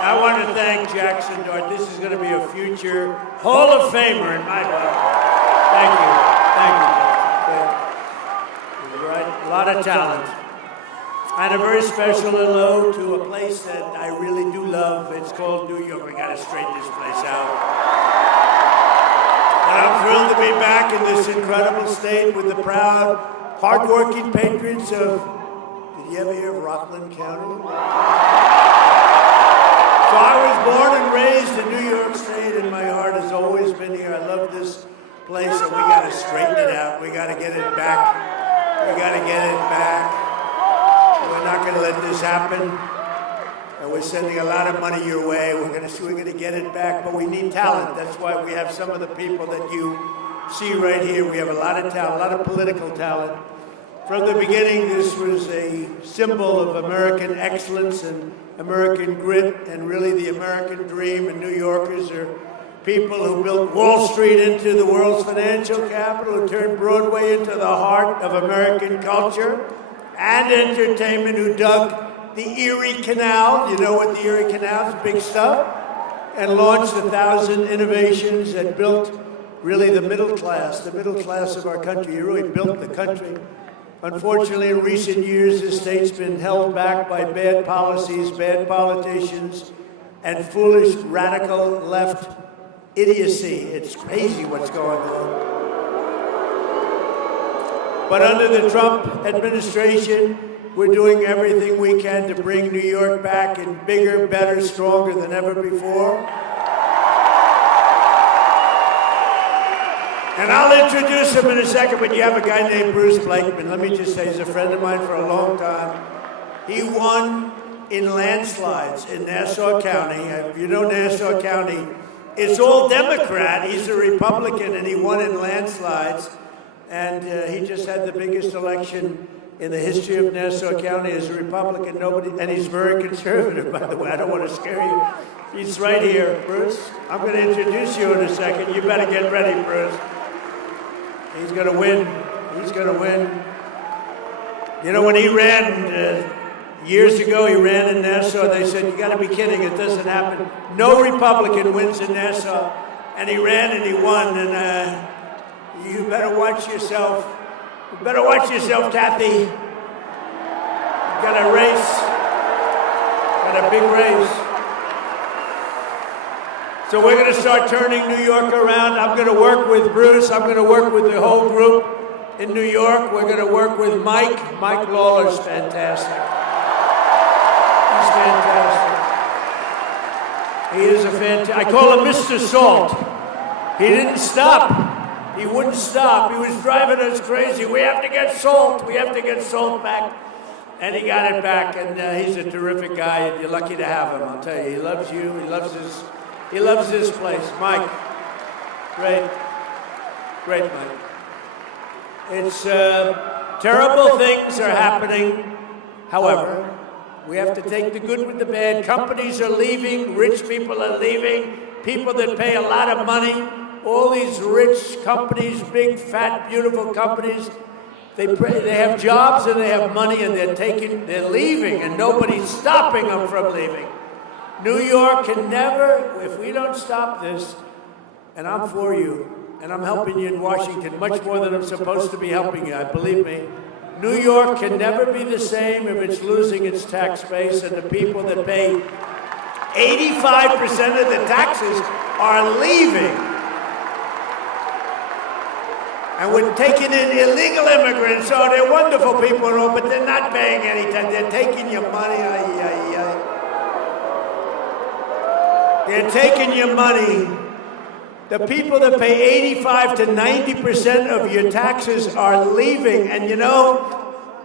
I want to thank Jackson Dart. This is going to be a future Hall of Famer in my book. Thank you. Thank you. You're right. A lot of talent. And a very special hello to a place that I really do love. It's called New York. We got to straighten this place out. And I'm thrilled to be back in this incredible state with the proud, hardworking patriots of, did you ever hear of Rockland County? So I was born and raised in New York State, and my heart has always been here. I love this place, and we got to straighten it out. We got to get it back. We got to get it back. We're not going to let this happen. And we're sending a lot of money your way. We're going to get it back, but we need talent. That's why we have some of the people that you see right here. We have a lot of talent, a lot of political talent. From the beginning, this was a symbol of American excellence and American grit, and really the American dream. And New Yorkers are people who built Wall Street into the world's financial capital, who turned Broadway into the heart of American culture and entertainment, who dug the Erie Canal. You know what the Erie Canal is, big stuff. And launched 1,000 innovations that built really the middle class of our country. You really built the country. Unfortunately, in recent years, this state's been held back by bad policies, bad politicians, and foolish radical left idiocy. It's crazy what's going on. But under the Trump administration, we're doing everything we can to bring New York back in bigger, better, stronger than ever before. And I'll introduce him in a second, but you have a guy named Bruce Blakeman. Let me just say, he's a friend of mine for a long time. He won in landslides in Nassau County. If you know Nassau County, it's all Democrat. He's a Republican, and he won in landslides. And he just had the biggest election in the history of Nassau County as a Republican. And he's very conservative, by the way. I don't want to scare you. He's right here, Bruce. I'm going to introduce you in a second. You better get ready, Bruce. He's going to win. He's going to win. You know, when he ran years ago, he ran in Nassau. They said, you got to be kidding. It doesn't happen. No Republican wins in Nassau. And he ran and he won. And you better watch yourself. You better watch yourself, Kathy. You got a race. Got a big race. So we're going to start turning New York around. I'm going to work with Bruce. I'm going to work with the whole group in New York. We're going to work with Mike. Mike Lawler's fantastic. He's fantastic. He is a fantastic. I call him Mr. Salt. He didn't stop. He wouldn't stop. He was driving us crazy. We have to get salt. We have to get salt back. And he got it back. And he's a terrific guy. And you're lucky to have him. I'll tell you. He loves you. He loves this place. Mike, great, Mike. It's terrible things are happening. However, we have to take the good with the bad. Companies are leaving. Rich people are leaving. People that pay a lot of money. All these rich companies, big, fat, beautiful companies. They have jobs and they have money, and they're leaving, and nobody's stopping them from leaving. New York can never, if we don't stop this, and I'm for you, and I'm helping you in Washington much more than I'm supposed to be helping you, believe me. New York can never be the same if it's losing its tax base, and the people that pay 85% of the taxes are leaving. And we're taking in illegal immigrants, so they're wonderful people and all, but they're not paying any tax. They're taking your money. They're taking your money. The people that pay 85 to 90% of your taxes are leaving. And you know,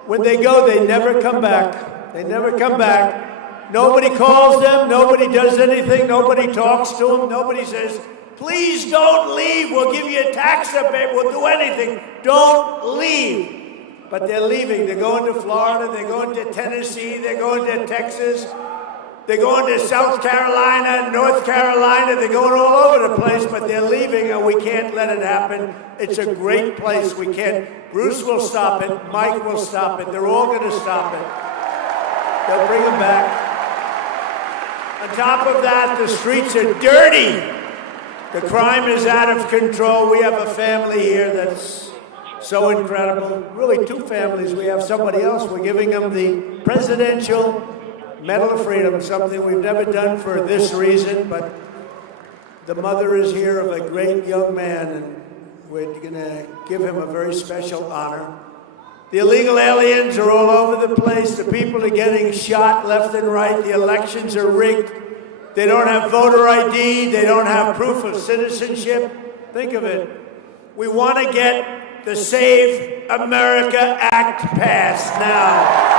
when they go, they never come back. They never come back. Nobody calls them. Nobody does anything. Nobody talks to them. Nobody says, please don't leave. We'll give you a tax rebate. We'll do anything. Don't leave. But they're leaving. They're going to Florida. They're going to Tennessee. They're going to Texas. They're going to South Carolina, North Carolina. They're going all over the place, but they're leaving, and we can't let it happen. It's a great place. We can't. Bruce will stop it. Mike will stop it. They're all going to stop it. They'll bring them back. On top of that, the streets are dirty. The crime is out of control. We have a family here that's so incredible. Really, two families. We have somebody else. We're giving them the Presidential Medal of Freedom, something we've never done for this reason, but the mother is here of a great young man, and we're going to give him a very special honor. The illegal aliens are all over the place. The people are getting shot left and right. The elections are rigged. They don't have voter ID. They don't have proof of citizenship. Think of it. We want to get the Save America Act passed now.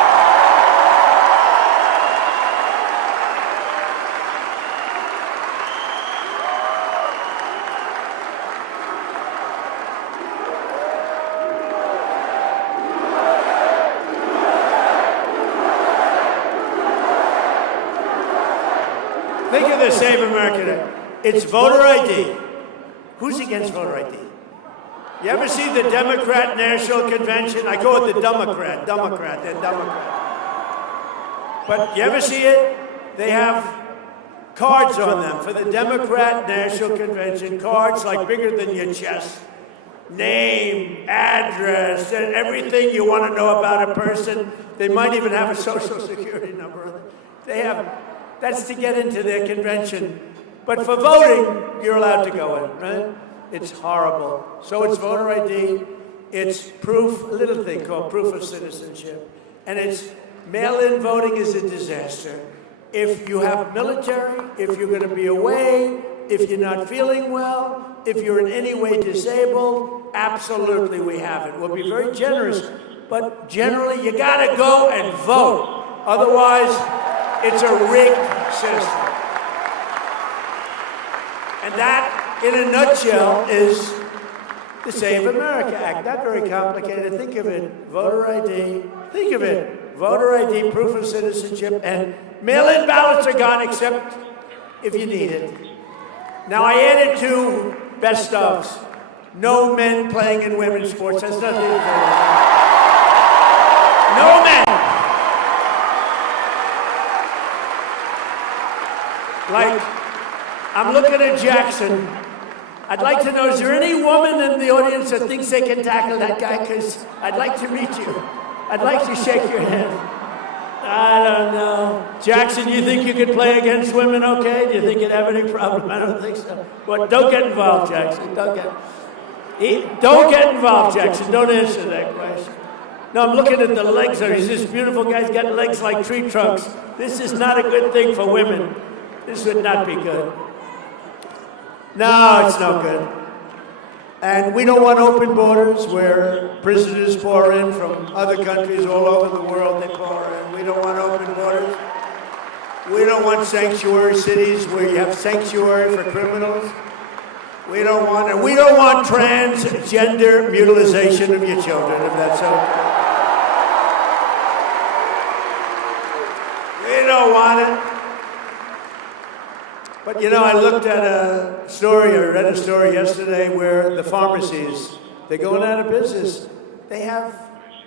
Think of the Save America Act. It's voter ID. Who's against voter ID? You ever see the Democrat National Convention? I call it the Democrat, they're Democrat. But you ever see it? They have cards on them for the Democrat National Convention, cards like bigger than your chest. Name, address, and everything you want to know about a person. They might even have a social security number. They have, that's to get into their convention. But for voting, you're allowed to go in, right? It's horrible. So it's voter ID, it's proof, a little thing called proof of citizenship, and it's mail-in voting is a disaster. If you have military, if you're going to be away, if you're not feeling well, if you're in any way disabled, absolutely we have it. We'll be very generous, but generally you got to go and vote. Otherwise, it's a rigged system. And that, in a nutshell, is the Save America Act. Not very complicated. Think of it. Voter ID. Think of it. Voter ID, proof of citizenship, and mail-in ballots are gone except if you need it. Now, I added two best ofs. No men playing in women's sports. That's nothing to do with it. No men. Like, I'm looking at Jackson. I'd like to know, is there any woman in the audience that thinks they can tackle that guy? Because I'd like to meet you. I'd like to shake your hand. I don't know. Jackson, you think you could play against women okay? Do you think you'd have any problem? I don't think so. But don't get involved, Jackson. Don't get involved, Jackson. Don't answer that question. No, I'm looking at the legs. He's this beautiful guy. He's got legs like tree trunks. This is not a good thing for women. This would not be good. No, it's no good. And we don't want open borders where prisoners pour in from other countries all over the world. They pour in. We don't want open borders. We don't want sanctuary cities where you have sanctuary for criminals. We don't want it. We don't want transgender mutilization of your children, if that's okay. We don't want it. But you know, I looked at a story, I read a story yesterday where the pharmacies, they're going out of business. They have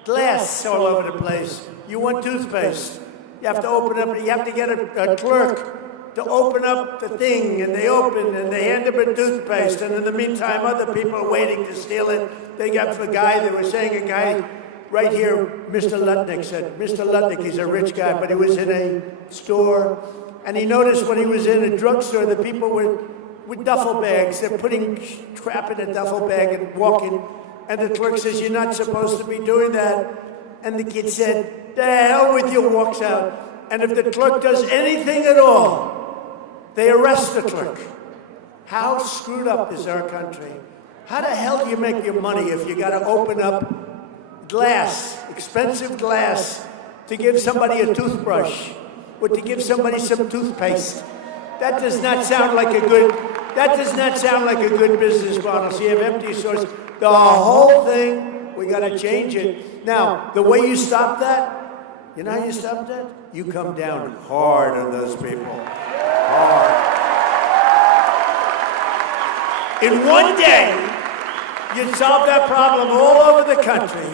glass all over the place. You want toothpaste. You have to open up, you have to get a clerk to open up the thing, and they open and they hand them a toothpaste, and in the meantime, other people are waiting to steal it. They got the guy, they were saying a guy right here, Mr. Lutnick said, Mr. Lutnick, he's a rich guy, but he was in a store. And he noticed when he was in a drugstore, the people were with duffel bags. They're putting crap in a duffel bag and walking. And the clerk says, you're not supposed to be doing that. And the kid said, the hell with you, walks out. And if the clerk does anything at all, they arrest the clerk. How screwed up is our country? How the hell do you make your money if you got to open up glass, expensive glass, to give somebody a toothbrush? Or to give somebody some toothpaste? That does not sound like a good. That does not sound like a good business model. So you have empty stores. The whole thing, we got to change it. Now, the way you stop that, you know how you stop that? You come down hard on those people. Hard. In one day, you solve that problem all over the country.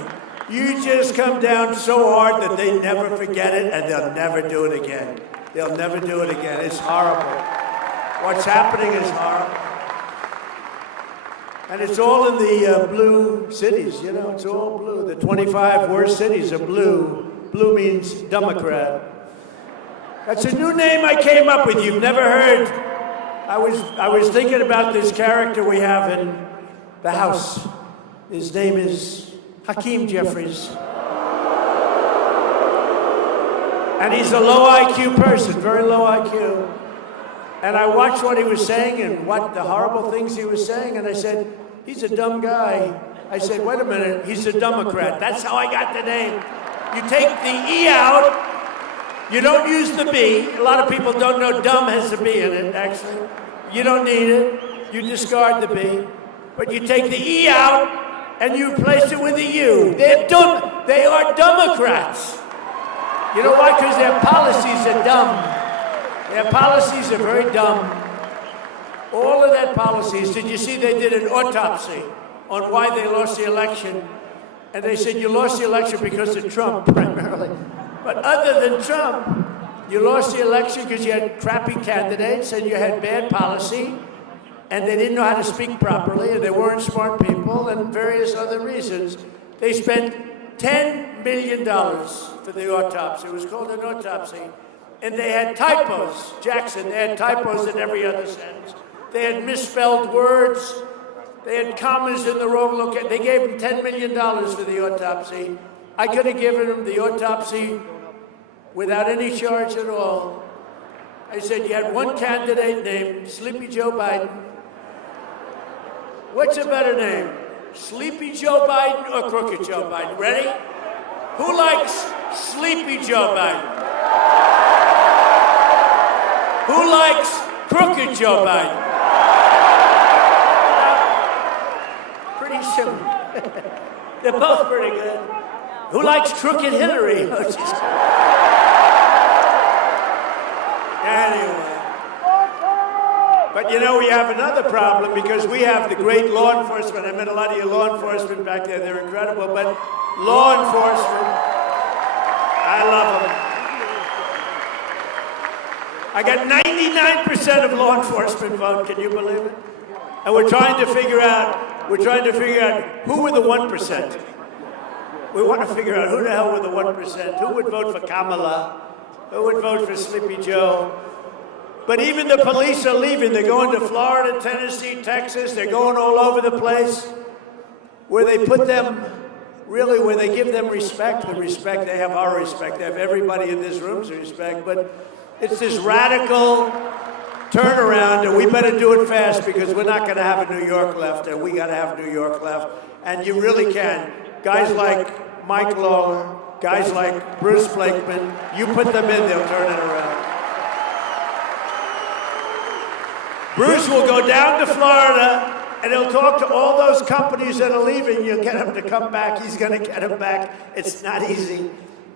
You just come down so hard that they never forget it and they'll never do it again. They'll never do it again. It's horrible. What's happening is horrible. And it's all in the blue cities, you know, it's all blue. The 25 worst cities are blue. Blue means Democrat. That's a new name I came up with. You've never heard. I was thinking about this character we have in the House. His name is Hakeem Jeffries. And he's a low IQ person, very low IQ. And I watched what he was saying and what the horrible things he was saying, and I said, he's a dumb guy. I said, wait a minute, he's a Democrat. That's how I got the name. You take the E out, you don't use the B. A lot of people don't know dumb has a B in it, actually. You don't need it. You discard the B. But you take the E out, and you replace it with a U. They're dumb. They are Democrats. You know why? Because their policies are dumb. Their policies are very dumb. All of their policies. Did you see they did an autopsy on why they lost the election? And they said you lost the election because of Trump, primarily. But other than Trump, you lost the election because you had crappy candidates and you had bad policy, and they didn't know how to speak properly, and they weren't smart people, and various other reasons. They spent $10 million for the autopsy. It was called an autopsy. And they had typos, Jackson, they had typos in every other sentence. They had misspelled words. They had commas in the wrong location. They gave him $10 million for the autopsy. I could have given him the autopsy without any charge at all. I said, you had one candidate named Sleepy Joe Biden. What's a better name? Sleepy Joe Biden or Crooked Joe Biden? Ready? Who likes Sleepy Joe Biden? Who likes Crooked Joe Biden? Pretty simple. They're both pretty good. Who likes Crooked Hillary? Anyway. But you know, we have another problem because we have the great law enforcement. I met a lot of your law enforcement back there. They're incredible. But law enforcement, I love them. I got 99% of law enforcement vote. Can you believe it? And we're trying to figure out who were the 1%. We want to figure out who the hell were the 1%. Who would vote for Kamala? Who would vote for Sleepy Joe? But even the police are leaving. They're going to Florida, Tennessee, Texas. They're going all over the place where they put them, really, where they give them respect. The respect, they have our respect. They have everybody in this room's respect. But it's this radical turnaround, and we better do it fast because we're not going to have a New York left, and we got to have New York left. And you really can. Guys like Mike Lawler, guys like Bruce Blakeman, you put them in, they'll turn it around. Bruce will go down to Florida, and he'll talk to all those companies that are leaving. You'll get them to come back. He's going to get them back. It's not easy.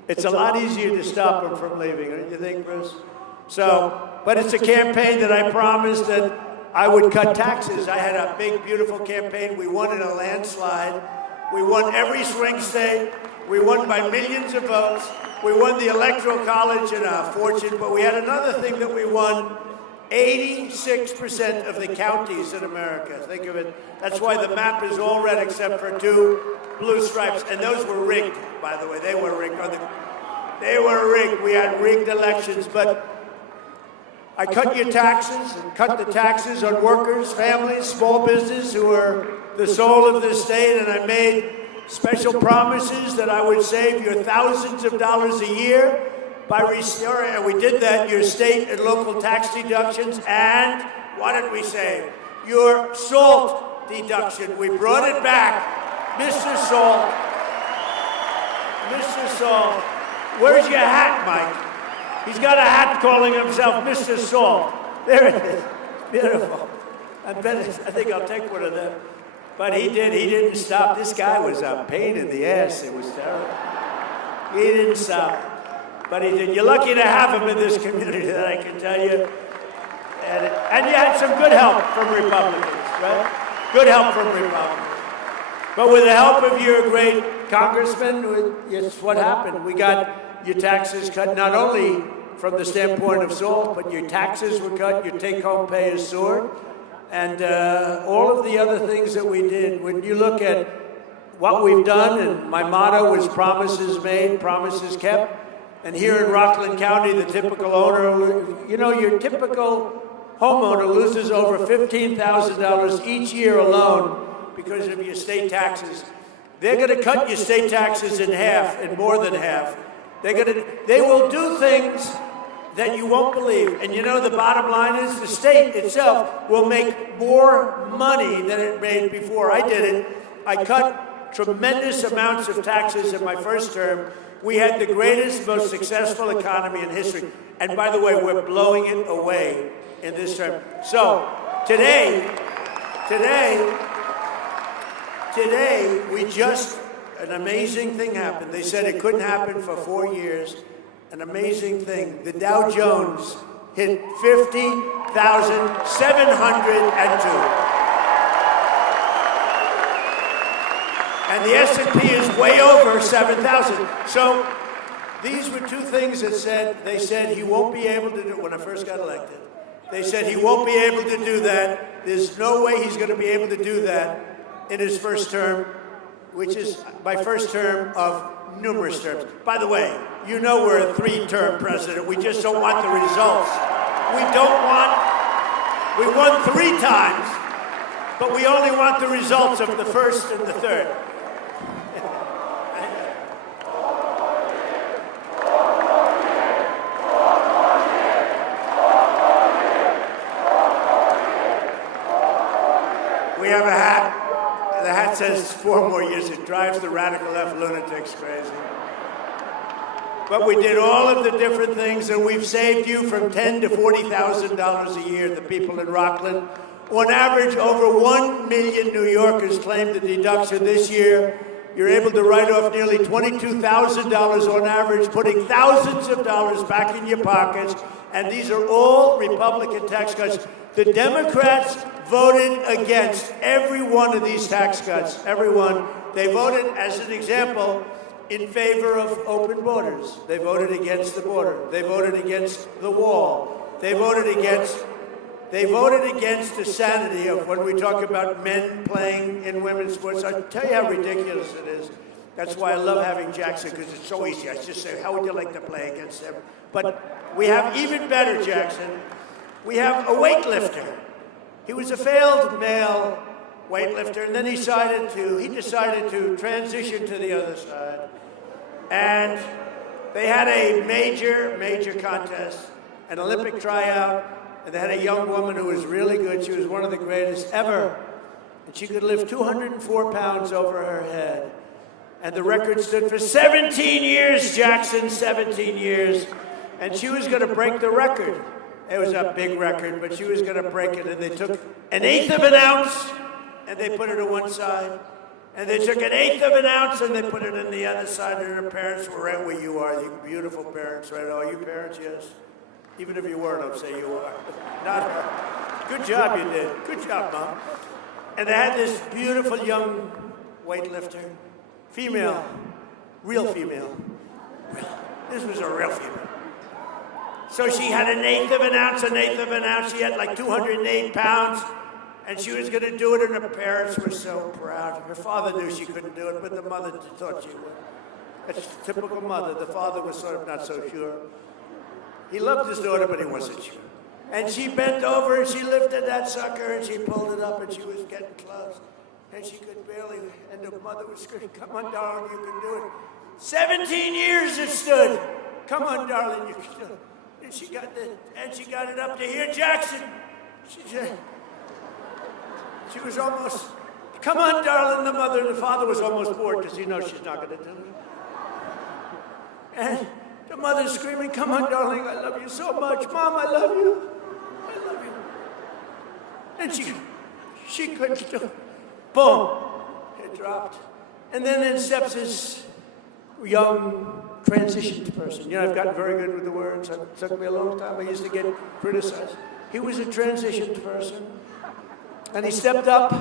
It's a lot easier to stop them from leaving, don't you think, Bruce? So, but it's a campaign that I promised that I would cut taxes. I had a big, beautiful campaign. We won in a landslide. We won every swing state. We won by millions of votes. We won the Electoral College in a fortune, but we had another thing that we won. 86% of the counties in America. Think of it. That's why the map is all red except for 2 blue stripes. And those were rigged, by the way. They were rigged. They were rigged. We had rigged elections. But I cut your taxes and cut the taxes on workers, families, small business who are the soul of this state. And I made special promises that I would save you thousands of dollars a year by restoring, and we did that, your state and local tax deductions, and what did we save? Your salt deduction. We brought it back. Mr. Salt. Mr. Salt. Where's your hat, Mike? He's got a hat calling himself Mr. Salt. There it is. Beautiful. I think I'll take one of them. But he didn't stop. This guy was a pain in the ass. It was terrible. He didn't stop. But he did. You're lucky to have him in this community, that I can tell you. And you had some good help from Republicans, right? Good help from Republicans. But with the help of your great congressman, it's what happened. We got your taxes cut not only from the standpoint of SALT, but your taxes were cut, your take-home pay is soared, and all of the other things that we did. When you look at what we've done, and my motto was promises made, promises kept, and here in Rockland County, the typical owner, you know, your typical homeowner loses over $15,000 each year alone because of your state taxes. They're going to cut your state taxes in half, and more than half. They will do things that you won't believe. And you know, the bottom line is the state itself will make more money than it made before I did it. I cut tremendous amounts of taxes in my first term. We had the greatest, most successful economy in history. And by the way, we're blowing it away in this term. So today, an amazing thing happened. They said it couldn't happen for 4 years. An amazing thing. The Dow Jones hit 50,702. And the S&P is way over 7,000. So these were two things that they said he won't be able to do when I first got elected. They said he won't be able to do that. There's no way he's going to be able to do that in his first term, which is my first term of numerous terms. By the way, you know we're a 3-term president. We just don't want the results. We won 3 times, but we only want the results of the first and the third. We have a hat. The hat says 4 more years. It drives the radical left lunatics crazy. But we did all of the different things, and we've saved you from $10,000 to $40,000 a year, the people in Rockland. On average, over 1 million New Yorkers claimed the deduction this year. You're able to write off nearly $22,000 on average, putting thousands of dollars back in your pockets. And these are all Republican tax cuts. The Democrats voted against every one of these tax cuts, every one. They voted, as an example, in favor of open borders. They voted against the border. They voted against the wall. They voted against the sanity of when we talk about men playing in women's sports. I'll tell you how ridiculous it is. That's why I love having Jackson, because it's so easy. I just say, how would you like to play against him? But we have even better, Jackson. We have a weightlifter. He was a failed male weightlifter, and then he decided to transition to the other side. And they had a major contest, an Olympic tryout, and they had a young woman who was really good. She was one of the greatest ever. And she could lift 204 pounds over her head. And the record stood for 17 years, Jackson, 17 years. And she was going to break the record. It was a big record, but she was going to break it. And they took 1/8 of an ounce, and they put it on one side. And they took 1/8 of an ounce, and they put it on the other side. And her parents were right where you are, you beautiful parents, right? Are you parents? Yes. Even if you weren't, I'll say you are. Not her. Good job you did. Good job, Mom. And they had this beautiful young weightlifter, female, real female. This was a real female. So she had 1/8 of an ounce, 1/8 of an ounce. She had like 208 pounds, and she was going to do it, and her parents were so proud. Her father knew she couldn't do it, but the mother thought she would. That's a typical mother. The father was sort of not so sure. He loved his daughter, but he wasn't sure. And she bent over, and she lifted that sucker, and she pulled it up, and she was getting close. And she could barely, and the mother was screaming, come on, darling, you can do it. 17 years it stood. Come on, darling, you can do it. And she got it up to here, Jackson. She said, she was almost, come on, darling, the mother and the father was almost bored because he knows she's not going to do it. And the mother's screaming, come on, darling, I love you so much. Mom, I love you. I love you. And she couldn't do it. Boom. It dropped. And then in steps this young transitioned person. You know, I've gotten very good with the words. It took me a long time. I used to get criticized. He was a transitioned person. And he stepped up.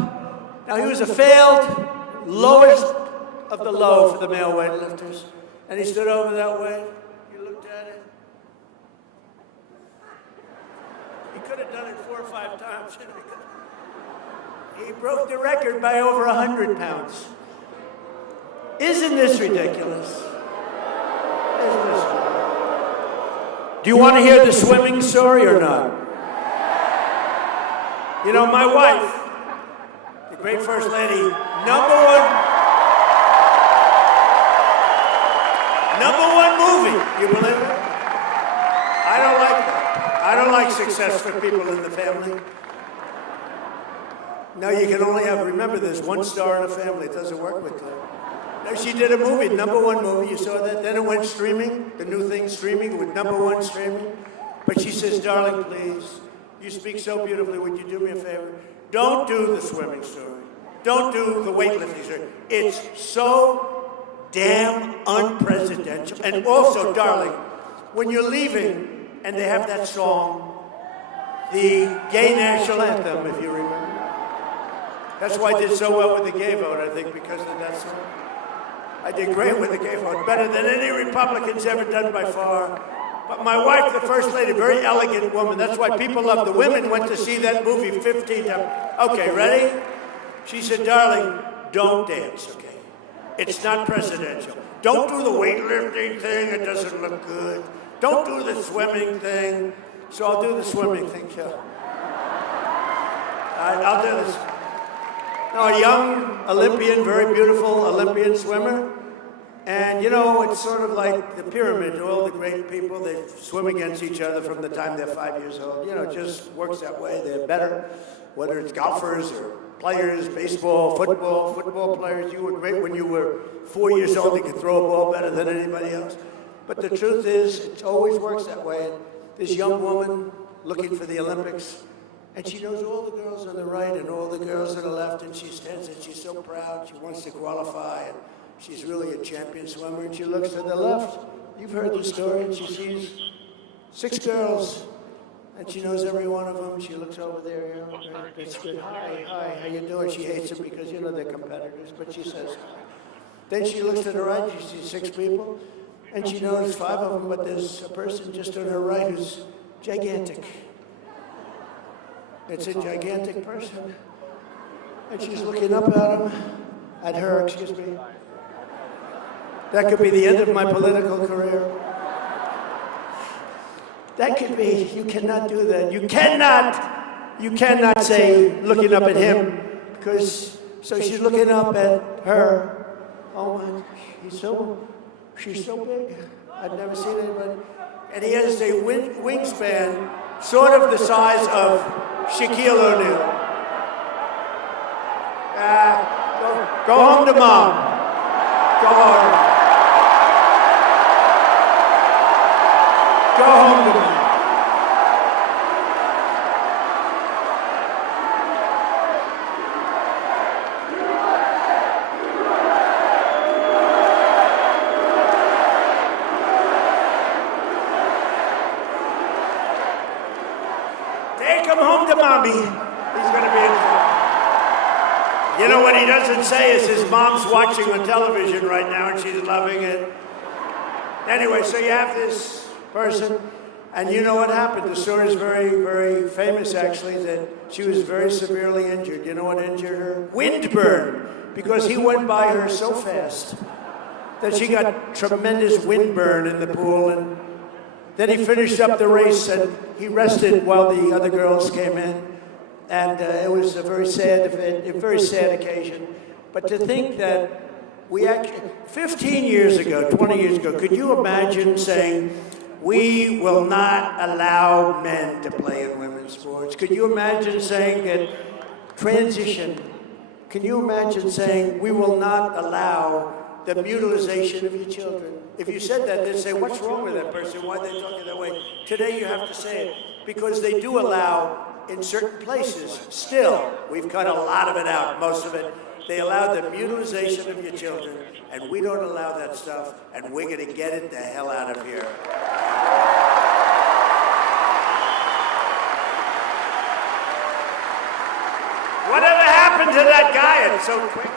Now, he was a failed, lowest of the low for the male weightlifters. And he stood over that way. You looked at it. He could have done it 4 or 5 times. He broke the record by over 100 pounds. Isn't this ridiculous? Isn't this ridiculous? Do you want to hear the swimming story or not? You know, my wife, the great First Lady, number one movie. You believe it? I don't like that. I don't like successful people in the family. No, you can only have, remember, there's one star in a family. It doesn't work with that. No, she did a movie, number one movie. You saw that? Then it went streaming, the new thing streaming with number one streaming. But she says, darling, please, you speak so beautifully. Would you do me a favor? Don't do the swimming story. Don't do the weightlifting story. It's so damn unpresidential. And also, darling, when you're leaving and they have that song, the gay national anthem, if you remember. That's why I did so well with the gay vote, I think, because of that song. I did great with the gay vote, better than any Republican's ever done by far. But my wife, the First Lady, very elegant woman. That's why people love the women went to see that movie 15 times. Okay, ready? She said, darling, don't dance, okay? It's not presidential. Don't do the weightlifting thing. It doesn't look good. Don't do the swimming thing. So I'll do the swimming thing, too. All right, I'll do this. No, a young Olympian, very beautiful Olympian swimmer. And, you know, it's sort of like the pyramid. All the great people, they swim against each other from the time they're 5 years old. You know, it just works that way. They're better, whether it's golfers or players, baseball, football players. You were great when you were 4 years old. You could throw a ball better than anybody else. But the truth is, it always works that way. This young woman looking for the Olympics, and she knows all the girls on the right and all the girls on the left, and she stands and she's so proud. She wants to qualify, and she's really a champion swimmer, and she looks to the left. You've heard the story, and she sees 6 girls, and she knows every one of them. She looks over there, you know, it's good. Hi, how you doing? She hates them because, you know, they're competitors, but she says hi. Then she looks to the right, she sees 6 people, and she knows 5 of them, but there's a person just on her right who's gigantic. It's a gigantic person. And she's looking up at him, at her, excuse me. That could be the end of my political career. That could be, you cannot do that. You cannot say looking up at him, because, so she's looking up at her. Oh my, she's so big. I've never seen anybody. And he has a wingspan sort of the size of Shaquille O'Neal. Go home to mom. Go home. Go home to mom. Come home to mommy. He's going to be in trouble. You know what he doesn't say is his mom's watching on television right now and she's loving it. Anyway, so you have this person, and you know what happened. The story is very, very famous, actually, that she was very severely injured. You know what injured her? Windburn, because he went by her so fast that she got tremendous windburn in the pool, and then he finished up the race, and he rested while the other girls came in. And it was a very sad event, a very sad occasion. But to think that we actually, 15 years ago, 20 years ago, could you imagine saying, we will not allow men to play in women's sports? Could you imagine saying that transition? Can you imagine saying, we will not allow the mutilization of your children? If you said that, they'd say, what's wrong with that person? Why are they talking that way? Today you have to say it, because they do allow, in certain places, still, we've cut a lot of it out, most of it, they allow the mutilization of your children, and we don't allow that stuff, and we're going to get it the hell out of here. Whatever happened to that guy? It's so quick.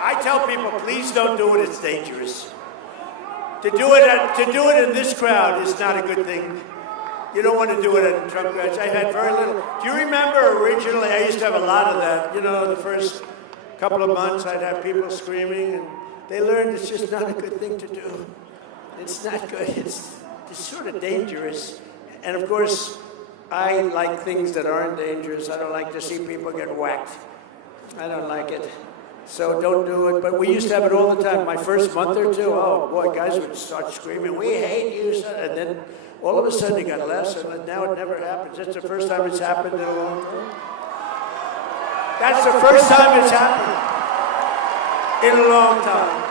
I tell people, please don't do it. It's dangerous. To do it in this crowd is not a good thing. You don't want to do it at a Trump rally. I had very little. Do you remember originally, I used to have a lot of that. You know, the first couple of months, I'd have people screaming, and they learned it's just not a good thing to do. It's not good. It's sort of dangerous. And of course, I like things that aren't dangerous. I don't like to see people get whacked. I don't like it. So don't do it. But we used to have it all the time. My first month or two, oh boy, guys would start screaming, "We hate you," and then all of a sudden it got less, and now it never happens. It's the first time it's happened in a long time. That's the first time it's happened in a long time.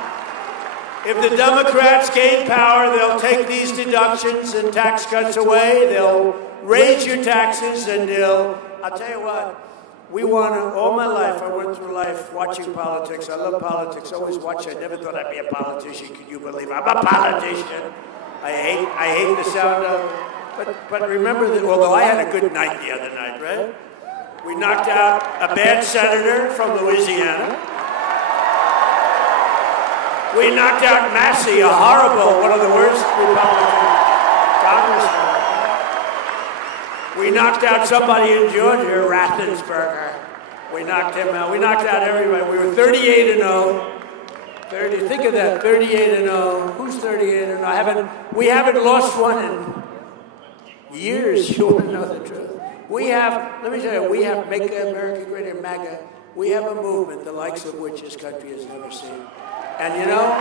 If the Democrats gain power, they'll take these deductions and tax cuts away. They'll raise your taxes, and I'll tell you what, all my life, I went through life watching politics. I love politics, always watch. I never thought I'd be a politician. Can you believe I'm a politician? I hate the sound of it. But remember that, although I had a good night the other night, right? We knocked out a bad senator from Louisiana. We knocked out Massey, a horrible, one of the worst Republican congressmen. We knocked out somebody in Georgia, Rathensperger. We knocked him out. We knocked out everybody. We were 38-0. Think of that, 38-0. Who's 38-0? We haven't lost one in years. You want to know the truth? Let me tell you, we have Make America Great Again, MAGA. We have a movement the likes of which this country has never seen. And you know,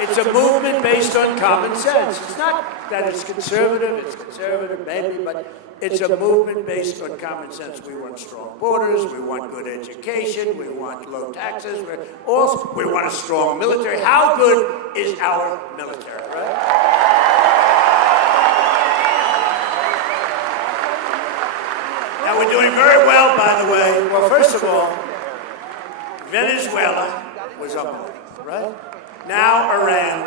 it's a movement based on common sense. It's not that it's conservative maybe, but it's a movement based on common sense. We want strong borders, we want good education, we want low taxes, we want a strong military. How good is our military, right? Now we're doing very well, by the way. Well, first of all, Venezuela was up, right? Now Iran,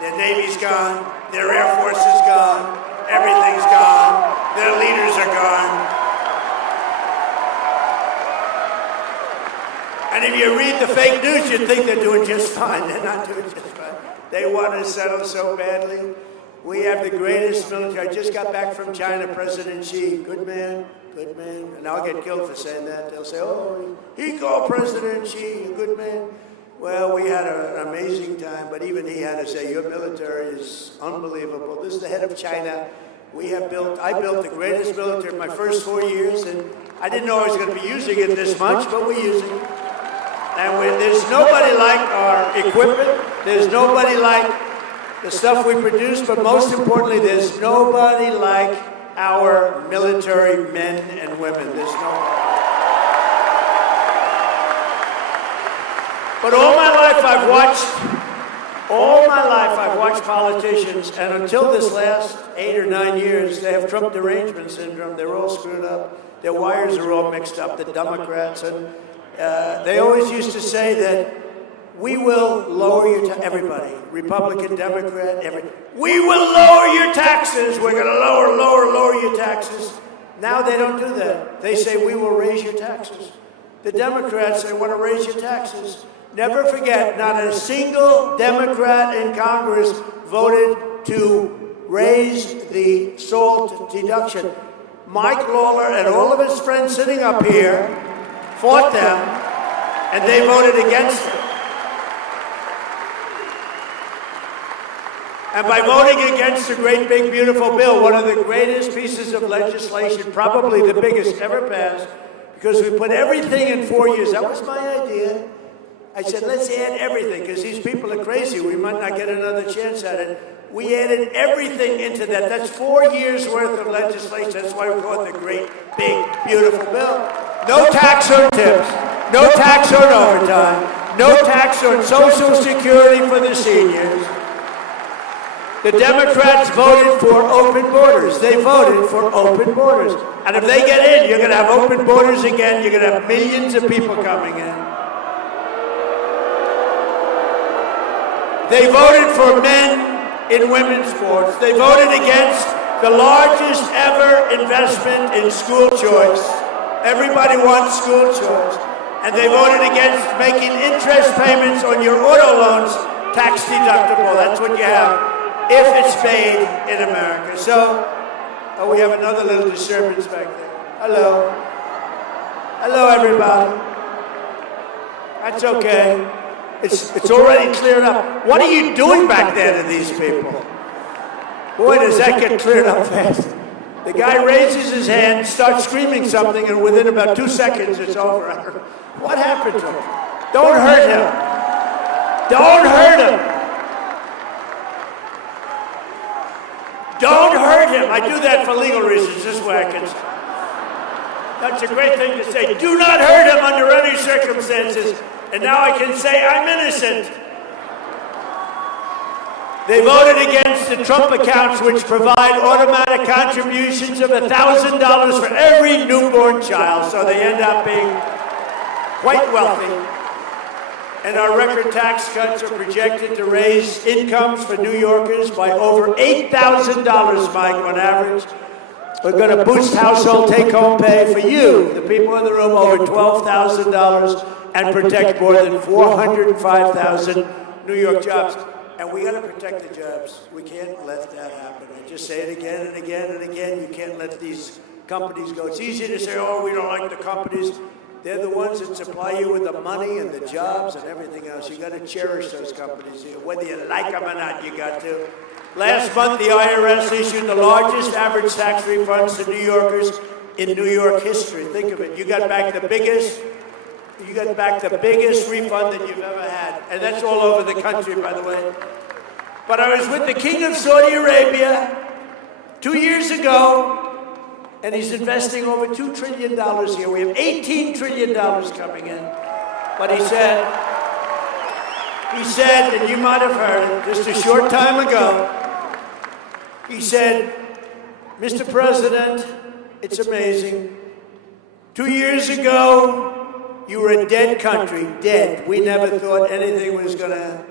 their Navy's gone, their Air Force is gone, everything's gone, their leaders are gone. And if you read the fake news, you'd think they're doing just fine. They're not doing just fine. They want to settle so badly. We have the greatest military. I just got back from China, President Xi. Good man. And I'll get killed for saying that. They'll say, oh, he called President Xi a good man. Well, we had an amazing time, but even he had to say, your military is unbelievable. This is the head of China. I built the greatest military in my first 4 years, and I didn't know I was going to be using it this much, but we're using it. And there's nobody like our equipment. There's nobody like the stuff we produce, but most importantly, there's nobody like our military men and women. There's nobody. But all my life I've watched politicians, and until this last 8 or 9 years, they have Trump derangement syndrome. They're all screwed up. Their wires are all mixed up, the Democrats. And they always used to say that we will lower your everybody, Republican, Democrat, we will lower your taxes. We're going to lower your taxes. Now they don't do that. They say we will raise your taxes. The Democrats say want to raise your taxes. Never forget, not a single Democrat in Congress voted to raise the SALT deduction. Mike Lawler and all of his friends sitting up here fought them, and they voted against it. And by voting against the great, big, beautiful bill, one of the greatest pieces of legislation, probably the biggest ever passed, because we put everything in 4 years. That was my idea. I said, let's add everything, because these people are crazy. We might not get another chance at it. We added everything into that. That's 4 years worth of legislation. That's why we call it the great, big, beautiful bill. No tax on tips. No tax on overtime. No tax on Social Security for the seniors. The Democrats voted for open borders. They voted for open borders. And if they get in, you're going to have open borders again. You're going to have millions of people coming in. They voted for men in women's sports. They voted against the largest ever investment in school choice. Everybody wants school choice. And they voted against making interest payments on your auto loans tax deductible. That's what you have. if it's made in America. So, oh, we have another little disturbance back there. Hello. Hello, everybody. That's okay. It's already cleared up. What are you doing back there to these people? Boy, does that get cleared up fast. The guy raises his hand, starts screaming something, and within about 2 seconds, it's over. What happened to him? Don't hurt him. Don't hurt him. Don't hurt him. I do that for legal reasons. This way I can. That's a great thing to say. Do not hurt him under any circumstances. And now I can say I'm innocent. They voted against the Trump accounts, which provide automatic contributions of $1,000 for every newborn child. So they end up being quite wealthy. And our record tax cuts are projected to raise incomes for New Yorkers by over $8,000, Mike, on average. We're going to boost household take-home pay for you, the people in the room, over $12,000 and protect more than 405,000 New York jobs. And we got to protect the jobs. We can't let that happen. I just say it again and again and again. You can't let these companies go. It's easy to say, oh, we don't like the companies. They're the ones that supply you with the money and the jobs and everything else. You got to cherish those companies. Whether you like them or not, you got to. Last month, the IRS issued the largest average tax refunds to New Yorkers in New York history. Think of it. You got back the biggest refund that you've ever had. And that's all over the country, by the way. But I was with the King of Saudi Arabia 2 years ago, and he's investing over $2 trillion here. We have $18 trillion coming in. But he said, and you might have heard it just a short time ago, he said, Mr. President, it's amazing. 2 years ago, you were a dead country, dead. We never thought anything was going to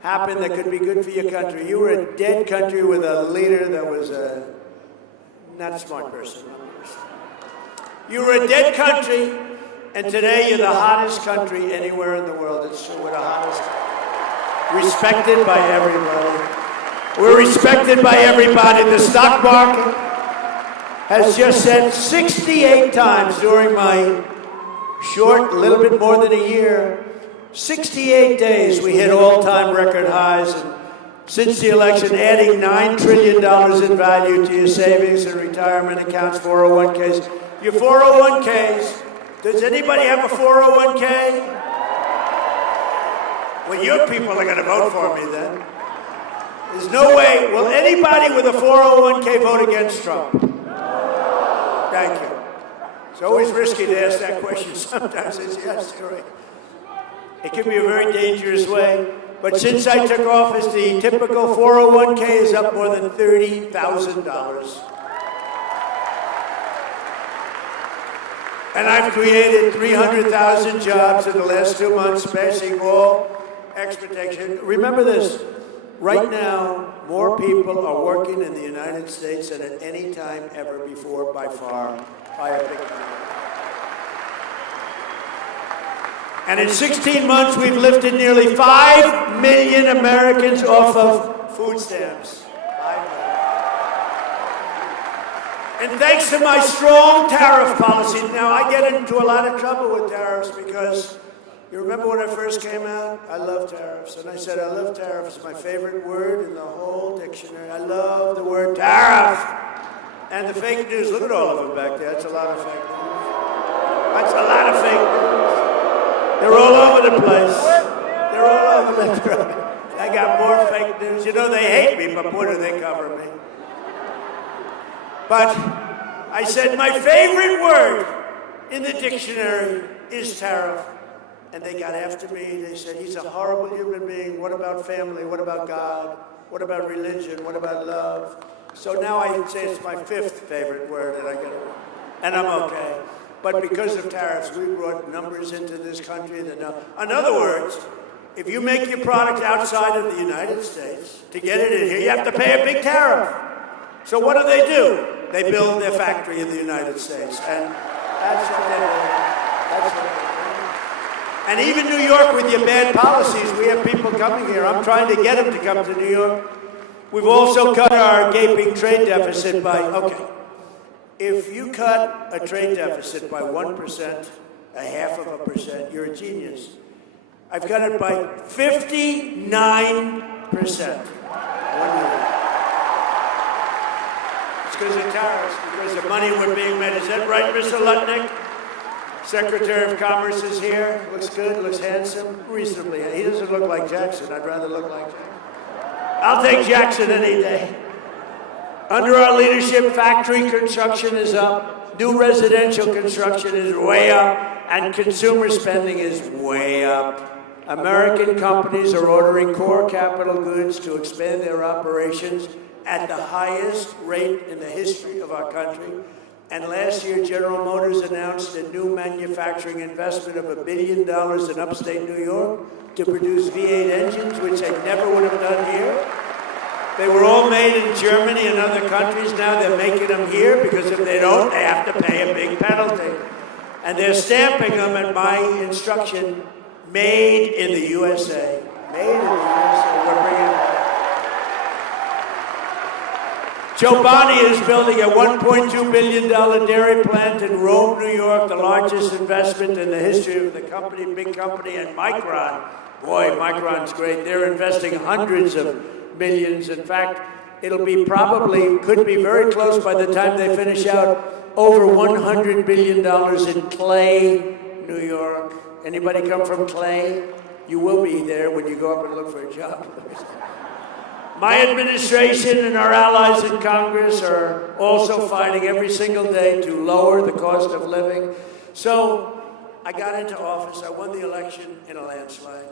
happen that could be good for your country. You were a dead country with a leader that was a not smart person. You were a dead country, and today you're the hottest country anywhere in the world. It's true, we're the hottest. Respected by everybody. We're respected by everybody. The stock market has just said 68 times during my short, a little bit more than a year, 68 days we hit all-time record highs. And since the election, adding $9 trillion in value to your savings and retirement accounts, 401ks. Your 401ks, does anybody have a 401k? Well, your people are going to vote for me then. There's no way. Will anybody with a 401k vote against Trump? Thank you. It's always risky to ask that question. Sometimes it's yes, correct. It can be a very dangerous way. But since I took office, the typical 401k is up more than $30,000. And I've created 300,000 jobs in the last 2 months, passing all expectations. Remember this. Right now, more people are working in the United States than at any time ever before, by far, by a big number. And in 16 months, we've lifted nearly 5 million Americans off of food stamps. And thanks to my strong tariff policy, now I get into a lot of trouble with tariffs because you remember when I first came out? I love tariffs. And I said, I love tariffs. It's my favorite word in the whole dictionary. I love the word tariff. And the fake news, look at all of them back there. That's a lot of fake news. That's a lot of fake news. They're all over the place. They're all over the place. I got more fake news. You know, they hate me, but boy, do they cover me. But I said, my favorite word in the dictionary is tariff. And they got after me. They said, he's a horrible human being. What about family? What about God? What about religion? What about love? So now I say it's my fifth favorite word, and I get it. And I'm okay. But because of tariffs, we brought numbers into this country that know. In other words, if you make your product outside of the United States, to get it in here, you have to pay a big tariff. So what do? They build their factory in the United States. And that's what they do. That's what they do. And even New York, with your bad policies, we have people coming here. I'm trying to get them to come to New York. We've also cut our gaping trade deficit by, okay, if you cut a trade deficit by 1%, a half of a percent, you're a genius. I've cut it by 59%. 1 year. It's because of tariffs, because the money we're being made. Is that right, Mr. Lutnick? Secretary of Commerce is here. Looks good, looks handsome, reasonably. He doesn't look like Jackson. I'd rather look like Jackson. I'll take Jackson any day. Under our leadership, factory construction is up, new residential construction is way up, and consumer spending is way up. American companies are ordering core capital goods to expand their operations at the highest rate in the history of our country. And last year, General Motors announced a new manufacturing investment of $1 billion in upstate New York to produce V8 engines, which they never would have done here. They were all made in Germany and other countries. Now they're making them here because if they don't, they have to pay a big penalty. And they're stamping them at my instruction, made in the USA. Made in the USA. We're bringing it. Joe Bonney is building a $1.2 billion dairy plant in Rome, New York, the largest investment in the history of the company, big company, and Micron. Boy, Micron's great. They're investing hundreds of millions. In fact, it'll be probably, could be very close by the time they finish out, over $100 billion in Clay, New York. Anybody come from Clay? You will be there when you go up and look for a job. My administration and our allies in Congress are also fighting every single day to lower the cost of living. So I got into office, I won the election in a landslide,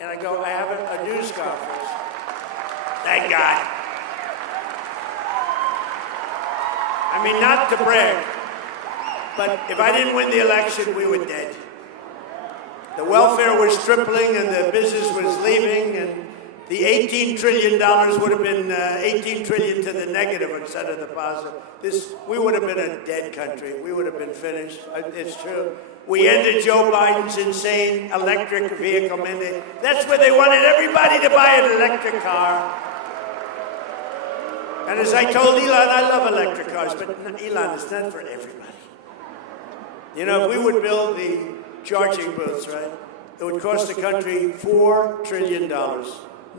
and I go, I have a news conference. Thank God. I mean, not to brag, but if I didn't win the election, we were dead. The welfare was tripling and the business was leaving, and the $18 trillion would have been 18 trillion to the negative instead of the positive. We would have been a dead country. We would have been finished. It's true. We ended Joe Biden's insane electric vehicle mandate. That's where they wanted everybody to buy an electric car. And as I told Elon, I love electric cars, but Elon, it's not for everybody. You know, if we would build the charging booths, right, it would cost the country $4 trillion.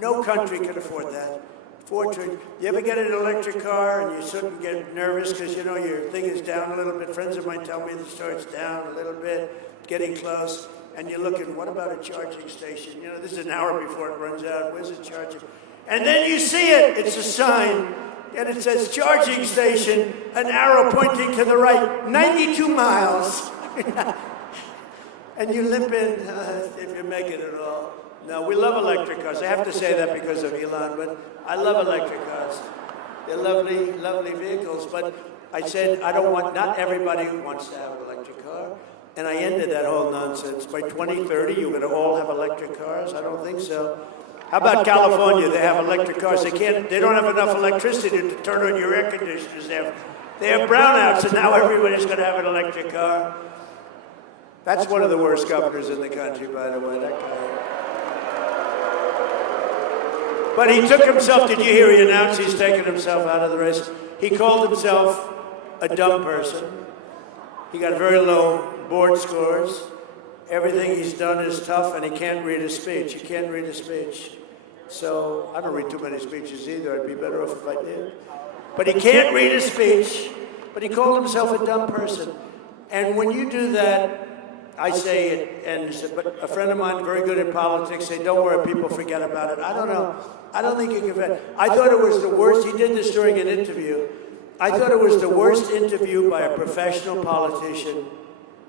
No country can afford that. $4 trillion. You ever get an electric car and you sort of get nervous because, you know, your thing is down a little bit. Friends of mine tell me the starts down a little bit, getting close, and you're looking, what about a charging station? You know, this is an hour before it runs out. Where's the charging? And then you see it. It's a sign, and it says charging station, an arrow pointing to the right, 92 miles. And you limp in if you make it at all. No, we love electric cars. I have to say that because of Elon, but I love electric cars. They're lovely, lovely vehicles. But I said, not everybody wants to have an electric car. And I ended that whole nonsense. By 2030, you're going to all have electric cars? I don't think so. How about California? They have electric cars. They don't have enough electricity to turn on your air conditioners. They have brownouts, and now everybody's going to have an electric car. That's one of the worst governors in the country, by the way, that guy. But he took himself, did you hear he announced he's taken himself out of the race? He called himself a dumb person. He got very low board scores. Everything he's done is tough, and he can't read a speech. He can't read a speech. So I don't read too many speeches either. I'd be better off if I did. But he can't read a speech, but he called himself a dumb person. And when you do that, I say it, but a friend of mine, very good at politics, say, don't worry, people forget about it. I don't know. I don't think he can forget. I thought it was the worst. He did this during an interview. I thought it was the worst interview by a professional politician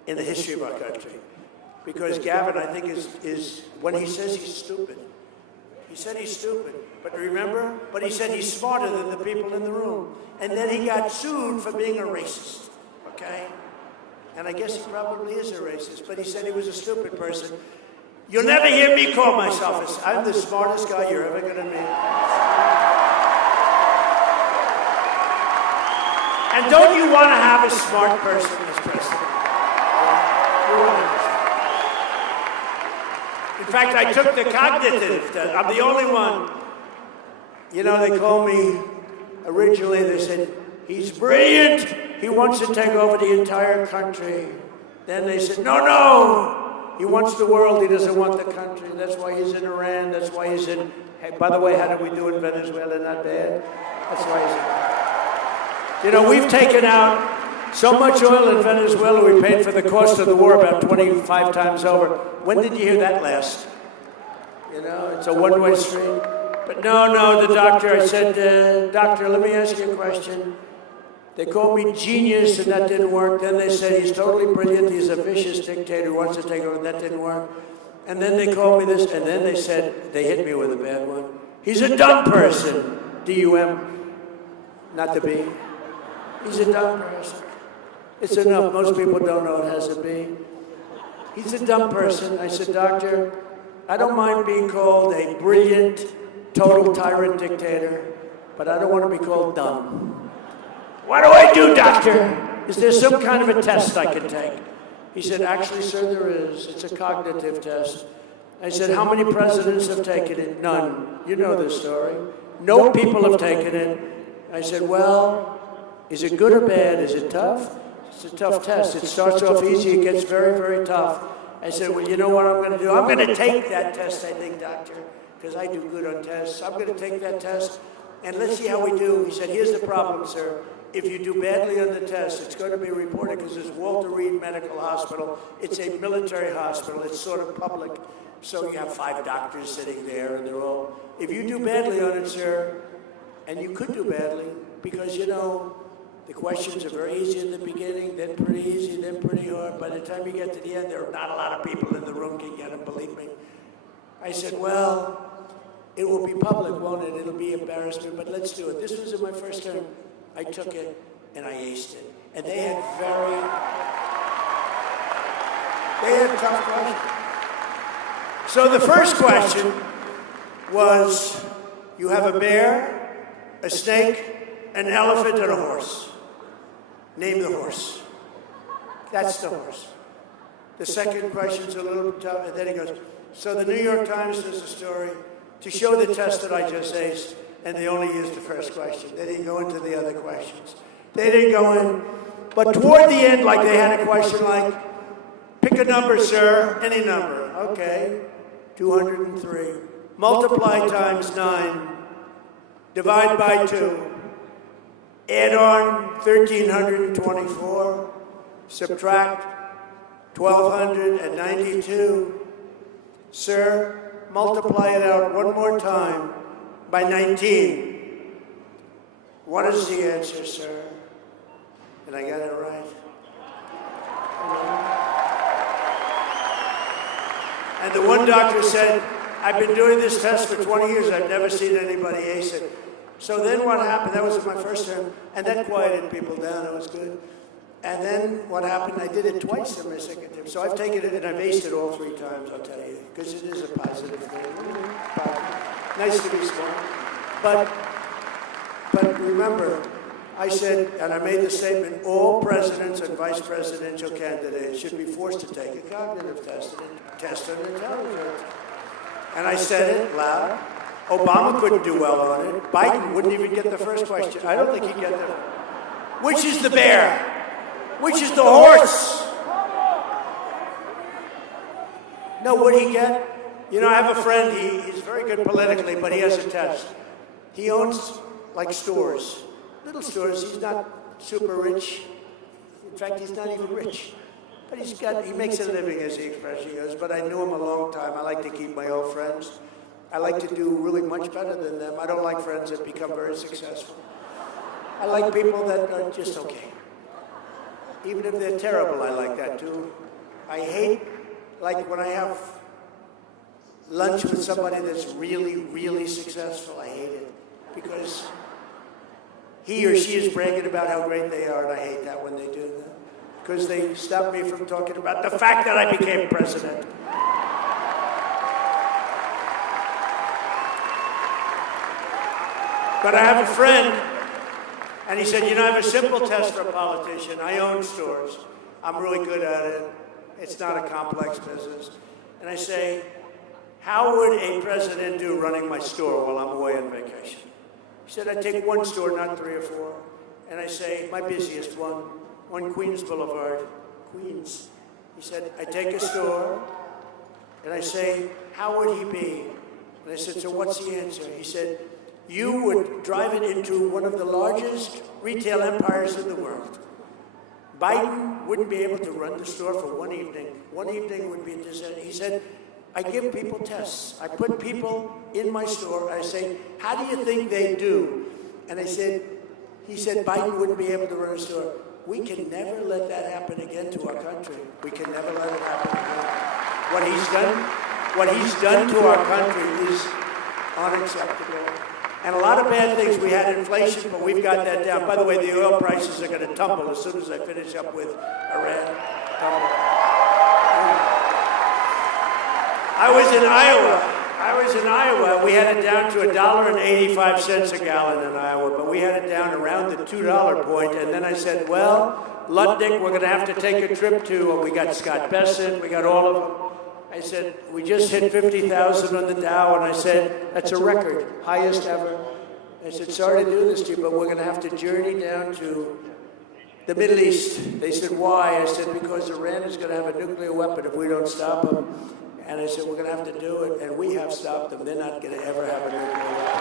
in the history of our country. Because Gavin, I think, is when he says he's stupid. He said he's stupid. But remember? But he said he's smarter than the people in the room. And then he got sued for being a racist. Okay? And I guess he probably is a racist, but he said he was a stupid person. You'll never hear me call myself I'm the smartest guy you're ever going to meet. And don't you want to have a smart person as president? In fact, I took the cognitive test. I'm the only one. You know, they called me, originally they said, he's brilliant. He wants to take over the entire country. Then they said, no, he wants the world. He doesn't want the country. That's why he's in Iran. That's why he's in, hey, by the way, how did we do in Venezuela? Not bad. That's why he's in. You know, we've taken out so much oil in Venezuela, we paid for the cost of the war about 25 times over. When did you hear that last? You know, it's a one-way street. But no, the doctor, I said, doctor, let me ask you a question. They called me genius, and that didn't work. Then they said, he's totally brilliant. He's a vicious dictator who wants to take over. That didn't work. And then they called me this, and then they said, they hit me with a bad one. He's a dumb person. D-U-M, not the B. He's a dumb person. It's enough. Most people don't know it has a B. He's a dumb person. I said, doctor, I don't mind being called a brilliant, total tyrant dictator, but I don't want to be called dumb. What do I do, doctor? Is there some kind of a test I can take? He said, actually, sir, there is. It's a cognitive test. I said, how many presidents have taken it? None. You know this story. No people have taken it. I said, well, is it good or bad? Is it tough? It's a tough test. It starts off easy. It gets very, very tough. I said, well, you know what I'm going to do? I'm going to take that test, I think, doctor, because I do good on tests. I'm going to take that test, and let's see how we do. He said, here's the problem, sir. If you do badly on the test, it's going to be reported because it's Walter Reed Medical Hospital. It's a military hospital. It's sort of public. So you have 5 doctors sitting there, and they're all, if you do badly on it, sir, and you could do badly, because, you know, the questions are very easy in the beginning, then pretty easy, then pretty hard. By the time you get to the end, there are not a lot of people in the room can get them, believe me. I said, well, it will be public, won't it? It'll be embarrassment, but let's do it. This was in my first term. I took it, and I aced it. And they had tough questions. So the first question was, you have a bear, a snake, an elephant, and a horse. Name the horse. That's the horse. The second question's a little tough, and then he goes, so the New York Times does a story to show the test that I just aced, and they only used the first question. They didn't go into the other questions. They didn't go in, but toward the end, like they had a question like, pick a number, sir, any number. Okay, 203. Multiply times 9, divide by 2. Add on 1,324, subtract 1,292. Sir, multiply it out one more time by 19. What is the answer, sir? And I got it right. And the one doctor said, I've been doing this test for 20 years. I've never seen anybody ace it. So then what happened, that was my first term, and that quieted people down, it was good. And then what happened, I did it twice in my second term. So I've taken it and I've aced it all 3 times, I'll tell you, because it is a positive thing. Nice to be smart. But remember, I said, and I made the statement, all presidents and vice presidential candidates should be forced to take a cognitive test and test on intelligence. And I said it loud. Obama couldn't do well on it. Biden wouldn't even get the first question. I don't think he'd get the... Which is the bear? Which is the horse? No, would he get? You know, I have a friend, he's very good politically, but he has a test. He owns, like, stores. Little stores. He's not super rich. In fact, he's not even rich. But he makes a living, as the expression goes. But I knew him a long time. I like to keep my old friends. I like to do really much better than them. I don't like friends that become very successful. I like people that are just okay. Even if they're terrible, I like that too. I hate, like when I have lunch with somebody that's really, really successful, I hate it. Because he or she is bragging about how great they are, and I hate that when they do that. Because they stop me from talking about the fact that I became president. But I have a friend, and he said, you know, I have a simple test for a politician. I own stores. I'm really good at it. It's not a complex business. And I say, how would a president do running my store while I'm away on vacation? He said, I take one store, not 3 or 4. And I say, my busiest one Queens Boulevard, Queens. He said, I take a store, and I say, how would he be? And I said, so what's the answer? He said, you would drive it into one of the largest retail empires in the world. Biden wouldn't be able to run the store for one evening. One evening would be a disaster. He said, I give people tests. I put people in my store. I say, how do you think they do? And he said, Biden wouldn't be able to run a store. We can never let that happen again to our country. We can never let it happen again. What he's done to our country is unacceptable. And a lot of bad things. We had inflation, but we've got that down. By the way, the oil prices are going to tumble as soon as I finish up with Iran. I was in Iowa. We had it down to $1.85 a gallon in Iowa, but we had it down around the $2 point. And then I said, well, Ludnick, we're going to have to take a trip to, we got Scott Bessent, we got all of them. I said, we just hit 50,000 on the Dow, and I said, that's a record, highest ever. I said, sorry to do this to you, but we're going to have to journey down to the Middle East. They said, why? I said, because Iran is going to have a nuclear weapon if we don't stop them. And I said, we're going to have to do it, and we have stopped them. They're not going to ever have a nuclear weapon.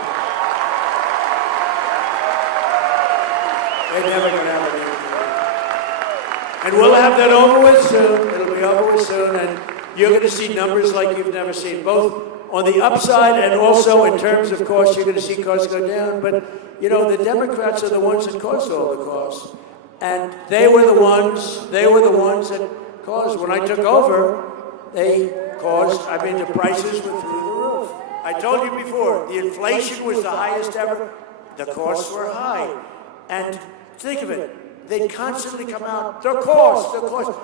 They're never going to have a nuclear weapon. And we'll have that over with soon. It'll be over with soon, and you're going to see numbers like you've never seen, both on the upside and also in terms of costs. You're going to see costs go down. But, you know, the Democrats are the ones that caused all the costs. And they were the ones that caused. When I took over, they caused, the prices were through the roof. I told you before, the inflation was the highest ever. The costs were high. And think of it, they constantly come out, the cost.